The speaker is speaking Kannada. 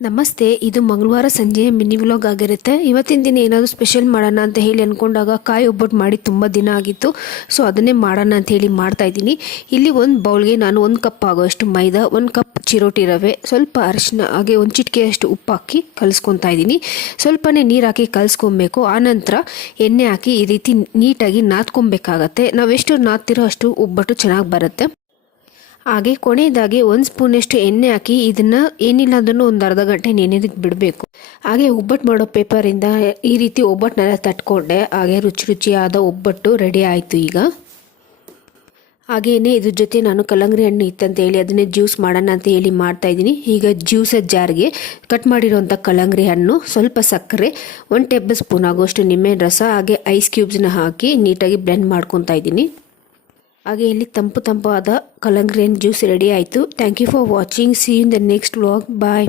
ನಮಸ್ತೆ. ಇದು ಮಂಗಳವಾರ ಸಂಜೆ ಮಿನಿ ವ್ಲಾಗ್ ಆಗಿರುತ್ತೆ. ಇವತ್ತಿನ ದಿನ ಏನಾದರೂ ಸ್ಪೆಷಲ್ ಮಾಡೋಣ ಅಂತ ಹೇಳಿ ಅಂದ್ಕೊಂಡಾಗ ಕಾಯಿ ಒಬ್ಬಟ್ಟು ಮಾಡಿ ತುಂಬ ದಿನ ಆಗಿತ್ತು. ಸೊ ಅದನ್ನೇ ಮಾಡೋಣ ಅಂತ ಹೇಳಿ ಮಾಡ್ತಾಯಿದ್ದೀನಿ. ಇಲ್ಲಿ ಒಂದು ಬೌಲ್ಗೆ ನಾನು 1 ಕಪ್ ಆಗೋಷ್ಟು ಮೈದಾ, 1 ಕಪ್ ಚಿರೋಟಿ ರವೆ, ಸ್ವಲ್ಪ ಅರಿಶಿನ, ಹಾಗೆ ಒಂದು ಚಿಟಿಕೆಯಷ್ಟು ಉಪ್ಪು ಹಾಕಿ ಕಲಿಸ್ಕೊತಾ ಇದ್ದೀನಿ. ಸ್ವಲ್ಪನೇ ನೀರು ಹಾಕಿ ಕಲಿಸ್ಕೊಬೇಕು. ಆನಂತರ ಎಣ್ಣೆ ಹಾಕಿ ಈ ರೀತಿ ನೀಟಾಗಿ ನಾದ್ಕೊಬೇಕಾಗತ್ತೆ. ನಾವೆಷ್ಟು ನಾದ್ತಿರೋ ಅಷ್ಟು ಒಬ್ಬಟ್ಟು ಚೆನ್ನಾಗಿ ಬರುತ್ತೆ. ಹಾಗೆ ಕೊನೆಯದಾಗಿ 1 ಸ್ಪೂನಷ್ಟು ಎಣ್ಣೆ ಹಾಕಿ ಇದನ್ನು ಏನಿಲ್ಲ ಅಂದ್ರೂ ಒಂದು ಅರ್ಧ ಗಂಟೆ ನೆನೆದಕ್ಕೆ ಬಿಡಬೇಕು. ಹಾಗೆ ಒಬ್ಬಟ್ಟು ಮಾಡೋ ಪೇಪರಿಂದ ಈ ರೀತಿ ಒಬ್ಬಟ್ಟನ್ನೆಲ್ಲ ತಟ್ಕೊಂಡೆ. ಹಾಗೆ ರುಚಿಯಾದ ಒಬ್ಬಟ್ಟು ರೆಡಿ ಆಯಿತು. ಈಗ ಹಾಗೆಯೇ ಇದ್ರ ಜೊತೆ ನಾನು ಕಲ್ಲಂಗಡಿ ಹಣ್ಣು ಇತ್ತಂತ ಹೇಳಿ ಅದನ್ನೇ ಜ್ಯೂಸ್ ಮಾಡೋಣ ಅಂತ ಹೇಳಿ ಮಾಡ್ತಾಯಿದ್ದೀನಿ. ಈಗ ಜ್ಯೂಸ್ ಜಾರ್ಗೆ ಕಟ್ ಮಾಡಿರೋಂಥ ಕಲ್ಲಂಗಡಿ ಹಣ್ಣು, ಸ್ವಲ್ಪ ಸಕ್ಕರೆ, 1 ಟೇಬಲ್ ಸ್ಪೂನ್ ಆಗೋಷ್ಟು ನಿಂಬೆ ರಸ, ಹಾಗೆ ಐಸ್ ಕ್ಯೂಬ್ಸ್ನ ಹಾಕಿ ನೀಟಾಗಿ ಬ್ಲೆಂಡ್ ಮಾಡ್ಕೊತಾ ಇದ್ದೀನಿ. ಹಾಗೆ ಇಲ್ಲಿ ತಂಪಾದ ಕಲ್ಲಂಗಡಿ ಜ್ಯೂಸ್ ರೆಡಿ ಆಯಿತು. Thank you for watching. See you in the next vlog. Bye.